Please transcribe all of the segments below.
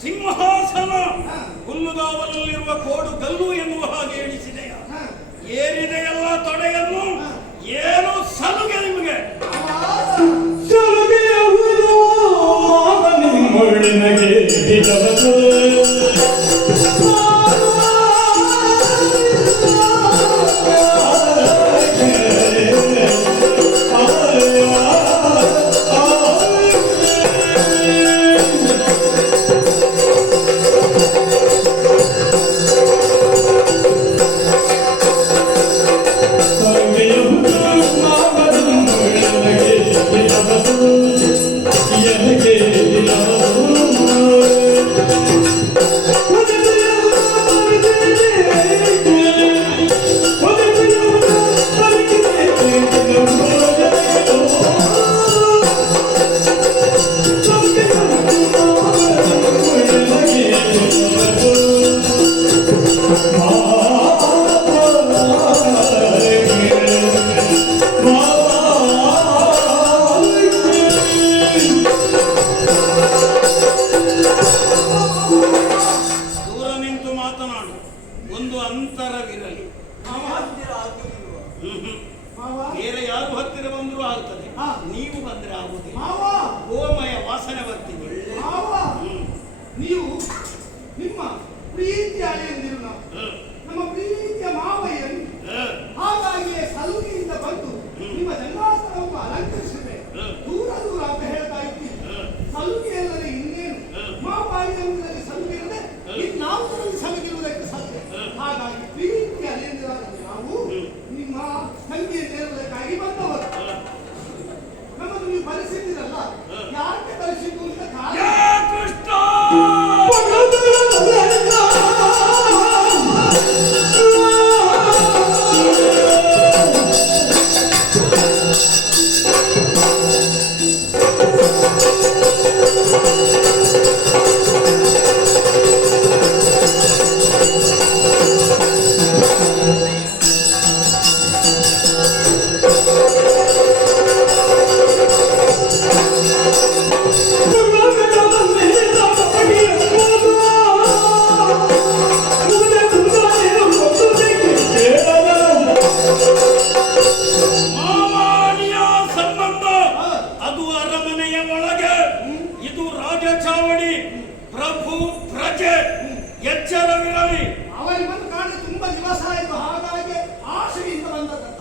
ಸಿಂಹಾಸನ ಹುಲ್ಲುಗಾವಲಲ್ಲಿರುವ ಕೋಡು ಗಲ್ಲು ಎನ್ನುವ ಹಾಗೆ ಎಣಿಸಿದೆಯ ಏರಿದೆಯಲ್ಲ ತೊಡೆಯನ್ನು ಏನು ಸಲುಗೆ ನಿಮಗೆ ಬೇರೆ ಯಾರು ಹತ್ತಿರ ಬಂದರೂ ಆಗ್ತದೆ, ನೀವು ಬಂದ್ರೆ ಆಗುದಿಲ್ಲ. ಗೋಮಯ ವಾಸನೆ ಬರ್ತೀವಿ. ನೀವು ನಿಮ್ಮ ಪ್ರೀತಿಯ ಅಳಿಯಂದಿರು ನಮ್ಮ ಪ್ರೀತಿಯ ಮಾವಯ್ಯನು, ಹಾಗಾಗಿಯೇ ಸಲುಗೆಯಿಂದ ಬಂದು ನಿಮ್ಮ ಜನ್ಮಾಸ್ತರವನ್ನು ಅಲಂಕರಿಸಿದೆ. ದೂರ ದೂರ ಅಂತ ಹೇಳ್ತಾ ಇದ್ದೀವಿ. ಸಲುಗೆ ಅಲ್ಲದೆ ಇನ್ನೇನು ಮಾವಯ್ಯನಲ್ಲಿ ಸಲುಗೆ ಇರದೆ ಇನ್ನಾವುದರಲ್ಲಿ ಸಲುಗಿರುವುದಕ್ಕೆ ಸಾಧ್ಯ. ಹಾಗಾಗಿ ಪ್ರೀತಿಯ ಅಳಿಯಂದಿರಾದ ನಾವು ನಿಮ್ಮ ತಂಗಿಯ ಸೇರುವುದಕ್ಕಾಗಿ ಬಂದವರು. ನಮ್ಮನ್ನು ನೀವು ಬರೆಸಿದ್ದೀರಲ್ಲ, ಯಾಕೆ ಬರೆಸಿದ್ದು ಅಂತ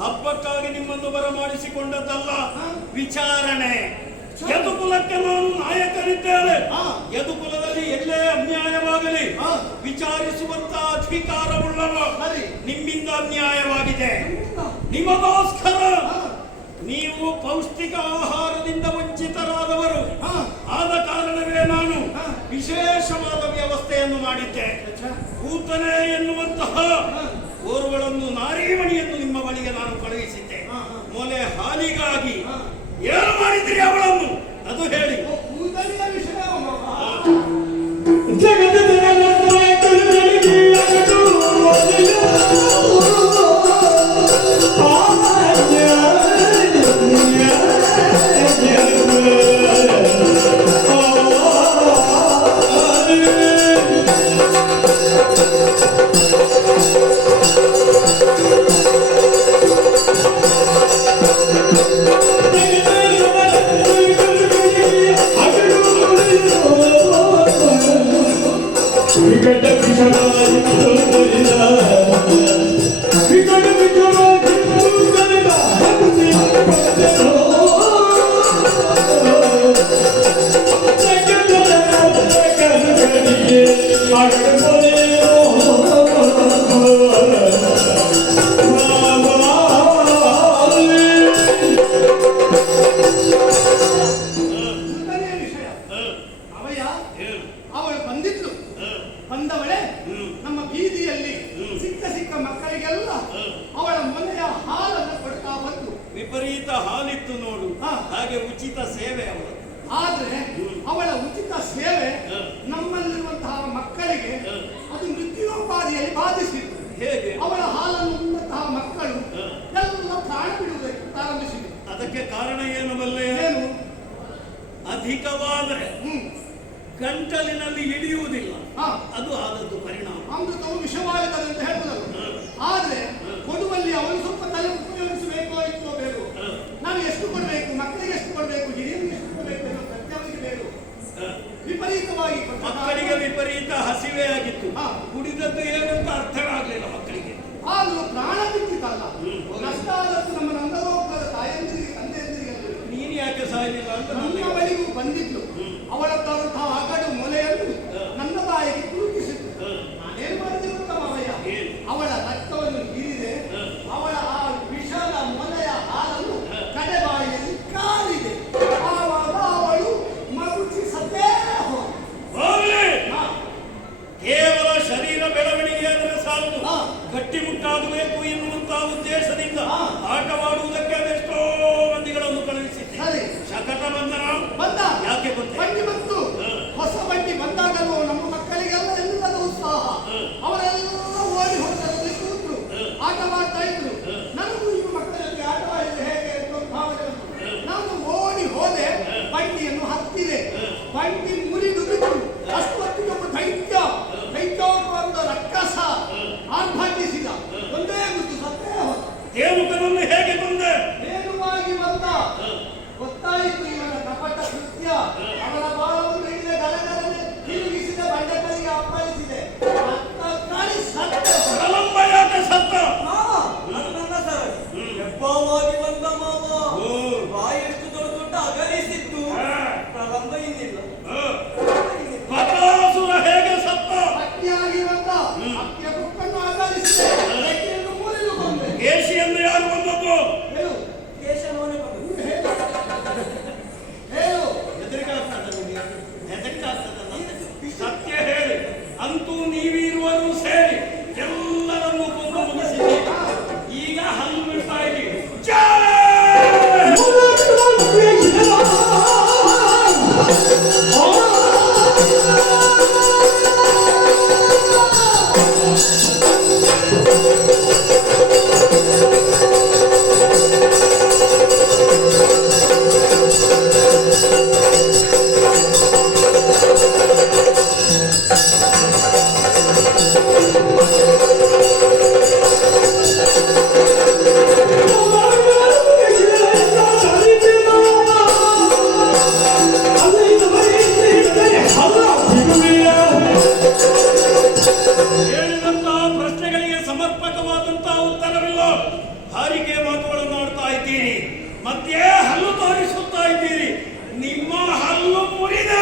ಹಬ್ಬಕ್ಕಾಗಿ ನಿಮ್ಮನ್ನು ಬರಮಾಡಿಸಿಕೊಂಡದ್ದಲ್ಲ, ವಿಚಾರಣೆ. ಯದುಕುಲಕ್ಕೆ ನಾನು ನಾಯಕನಿದ್ದೇನೆ. ಯದುಕುಲದಲ್ಲಿ ಎಲ್ಲೇ ಅನ್ಯಾಯವಾಗಲಿ ವಿಚಾರಿಸುವಂತ ಅಧಿಕಾರವುಳ್ಳವ. ನಿಮ್ಮಿಂದ ಅನ್ಯಾಯವಾಗಿದೆ. ನಿಮಗೋಸ್ಕರ ನೀವು ಪೌಷ್ಟಿಕ ಆಹಾರದಿಂದ ವಂಚಿತರಾದವರು. ಆದ ಕಾರಣವೇ ನಾನು ವಿಶೇಷವಾದ ವ್ಯವಸ್ಥೆಯನ್ನು ಮಾಡಿದ್ದೆ. ಕೂತನೆ ಎನ್ನುವಂತಹ ಓರ್ವಳನ್ನು ನಾರೀಮಣಿಯನ್ನು ನಿಮ್ಮ ಬಳಿಗೆ ನಾನು ಕಳುಹಿಸಿದ್ದೆ. ಮೊಲೆ ಹಾಲಿಗಾಗಿ ಏನು ಮಾಡಿದ್ರಿ ಅವಳನ್ನು ಅದು ಹೇಳಿ. Yeah. ಹಾಲಿತ್ತು ನೋಡು, ಹಾಗೆ ಉಚಿತ ಸೇವೆ ಅವಳು. ಆದ್ರೆ ಅವಳ ಉಚಿತ ಸೇವೆ ನಮ್ಮಲ್ಲಿರುವಂತಹ ಮಕ್ಕಳಿಗೆ ಅದು ಮೃತ್ಯುಪಾದಿಯಲ್ಲಿ ಬಾಧಿಸಿತು. ಹೇಗೆ? ಅವಳ ಹಾಲನ್ನು ಉಂಡಂತಹ ಮಕ್ಕಳು ಎಲ್ಲ ಪ್ರಾಣ ಬಿಡುವುದಕ್ಕೆ ಪ್ರಾರಂಭಿಸಿದೆ. ಅದಕ್ಕೆ ಕಾರಣ ಏನು ಬಲ್ಲೆ? ಏನು? ಅಧಿಕವಾದರೆ ಗಂಟಲಿನಲ್ಲಿ ಹಿಡಿಯುವುದಿಲ್ಲ, ಹಾ, ಅದು ಆದದ್ದು ಪರಿಣಾಮ. ಅಮೃತವು ವಿಷವಾಗುತ್ತದೆ ಅಂತ ಹೇಳ್ಬೋದಲ್ಲ. ಆದ್ರೆ ಕೊಡುವಲ್ಲಿ ಅವನು ಸ್ವಲ್ಪ ತಲೆ ಉಪಯೋಗಿಸಬೇಕೋ ಇತ್ತೋ ಬೇಡ. ನಾವು ಎಷ್ಟು ಕೊಡಬೇಕು, ಮಕ್ಕಳಿಗೆ ಎಷ್ಟು ಕೊಡಬೇಕು, ಹಿರಿಯರಿಗೆ ಎಷ್ಟು ಕೊಡಬೇಕು ಅನ್ನೋ ಪ್ರಜ್ಞಾವಿಗೆ ಬೇಡ. ವಿಪರೀತವಾಗಿ ಮಕ್ಕಳಿಗೆ ವಿಪರೀತ ಹಸಿವೆ ಆಗಿತ್ತು. ಹಾ. ಕುಡಿದದ್ದು ಏನಂತ ಅರ್ಥವೇ ಆಗಲಿಲ್ಲ ಮಕ್ಕಳಿಗೆ. ಆದ್ರೂ ಪ್ರಾಣ ಬಿಟ್ಟಿತ್ತಲ್ಲ. ನಷ್ಟ ಆದಷ್ಟು ನಮ್ಮ ನಂದಗೋಪುರದ ತಾಯಂದಿರಿಗೆ ತಂದೆಯಂದಿರಿಗೆ ನೀನು ಯಾಕೆ ಸಾಯಲಿಲ್ಲ ಅಂತ ನನ್ನ ಬಳಿಗೂ ಬಂದಿದ್ದು. ಅವಳದ್ದಾದಂತಹ ಅಗಡು ಮೊಲೆಯನ್ನು ನನ್ನ ಬಾಯಿಗೆ ತುರುಕಿಸಿದ್ದು. ನಾನೇನು ಮಾಡಿದೆ ಗೊತ್ತಾ ಮಾವಯ್ಯ? ಅವಳ ರಕ್ತವನ್ನು ಹೀರಿದೆ, ಅವಳ ಆ ವಿಷದ ಮೊಲೆಯ ಹಾಲನ್ನು ಕಡೆ ಬಾಯಿಯಲ್ಲಿ ಕಾಲಿದೆ. ಆವಾಗ ಅವಳು ಮಗುಚಿ ಸತ್ತೇ ಹೋಗ್ಲಿ. ಕೇವಲ ಶರೀರ ಬೆಳವಣಿಗೆ ಆದರೆ ಸಾಲದು, ಗಟ್ಟಿಮುಟ್ಟಾಗಬೇಕು ಎನ್ನುವಂತಹ ಉದ್ದೇಶದಿಂದ ಆಟವಾಡುವುದಕ್ಕೆ ಅದೆಷ್ಟೋ ಮಂದಿಗಳನ್ನು ಕಳುಹಿಸಿದ್ದೆ. ಸರಿ, ಶಕಟ ಬಂದನ ಬಂದ. ಯಾಕೆ ಗೊತ್ತೇ? ಬಂಡಿ ಬಂತು. ಹೊಸ ಬಂಡಿ ಬಂದಾಗಲೂ ನಮ್ಮ ಮಕ್ಕಳಿಗೆಲ್ಲ ಎಲ್ಲದ ಉತ್ಸಾಹ. ಅವರೆಲ್ಲ ಓಡಿ ಹೋದರಲ್ಲಿ ಕೂತ್ರು, ಆಟವಾಡ್ತಾ ಇದ್ರು. ನನಗೂ ಈ ಮಕ್ಕಳ ಜೊತೆ ಆಟವಾಡಿದ್ರೆ ಹೇಗೆ ಅಂತ ಭಾವನೆ ಬಂತು. ನಾನು ಓಡಿ ಹೋದೆ, ಬಂಡಿಯನ್ನು ಹತ್ತಿದೆ. ಬಂಡಿ ಮುರಿದು ಬಿಟ್ಟು ಅಷ್ಟೊತ್ತಿಗೆ ಒಬ್ಬ ದೈತ್ಯೋಪವಾದ ರಕ್ಕಸ ಆರ್ಭಟಿಸಿದ. ಒಂದೇ ಗುದ್ದು ಸತ್ತೇ ಹೋದ. ದೇವಕನನ್ನು ಹೇಗೆ ಬಂದೆ? ವೇಗವಾಗಿ ಬಂದ. ಗೊತ್ತಾಯಿತು ಇವನ ಕಪಟ ಕೃತ್ಯ. ಅವರ ಬಾಲವನ್ನು ಹಿಡಿದ ಗಲಗಲನೆ ತಿರುಗಿಸಿದ, ಬಂಡೆಕಲ್ಲಿಗೆ ಅಪ್ಪಳಿಸಿದೆ. ರಕ್ತ ಕಾಳಿ ಸತ್ತ. ಪ್ರಲಂಬ ಯಾಕೆ ಸತ್ತ? ನನ್ನ ಸರ್ ಹೆಬ್ಬಾವಾಗಿ ಬಂದ ಮಾವ. ಬಾಯಿ ಎಷ್ಟು ದೊಡ್ಡ ದೊಡ್ಡ ಅಗಲಿಸಿತ್ತು. ಪ್ರಲಂಬ ಇನ್ನಿಲ್ಲ. ಬಕಾಸುರ ಹೇಗೆ ಸತ್ತ? ಹಟ್ಟಿಯಾಗಿ ಬಂದ. ಹಟ್ಟಿಯ ಕುಕ್ಕನ್ನು ಆಧರಿಸಿದೆ. ರೆಕ್ಕೆಯನ್ನು ಮುರಿದು ಕೊಂದೆ. ಕೇಶಿಯನ್ನು ಯಾರು ಬಂದದ್ದು? ಹೇಳು, ಕೇಶವನೇ ಬಂದ. ಹೇಳು, ಹೇಳು. ಹೆದರಿಕೆ ಆಗ್ತದ ನಿಮಗೆ? ಹೆದರಿಕೆ ಆಗ್ತದಲ್ಲ? ಸತ್ಯ ಹೇಳಿ. ಅಂತೂ ನೀವಿರುವರು ಸೇರಿ ಎಲ್ಲರನ್ನೂ ಕೊಂದು ಮುಗಿಸಿದ್ದೀರಿ. ಈಗ ಹಲ್ಲು ಬಿಡ್ತಾ ಇದ್ದೀರಿ. ಹೇಳಿದಂತಹ ಪ್ರಶ್ನೆಗಳಿಗೆ ಸಮರ್ಪಕವಾದಂತಹ ಉತ್ತರವಿಲ್ಲ. ಹಾರಿಕೆ ಮಾತುಗಳನ್ನು ಆಡ್ತಾ ಇದ್ದೀರಿ, ಮಧ್ಯೆ ಹಲ್ಲು ತೋರಿಸುತ್ತಾ ಇದ್ದೀರಿ. ನಿಮ್ಮ ಹಲ್ಲು ಮುರಿದೆ.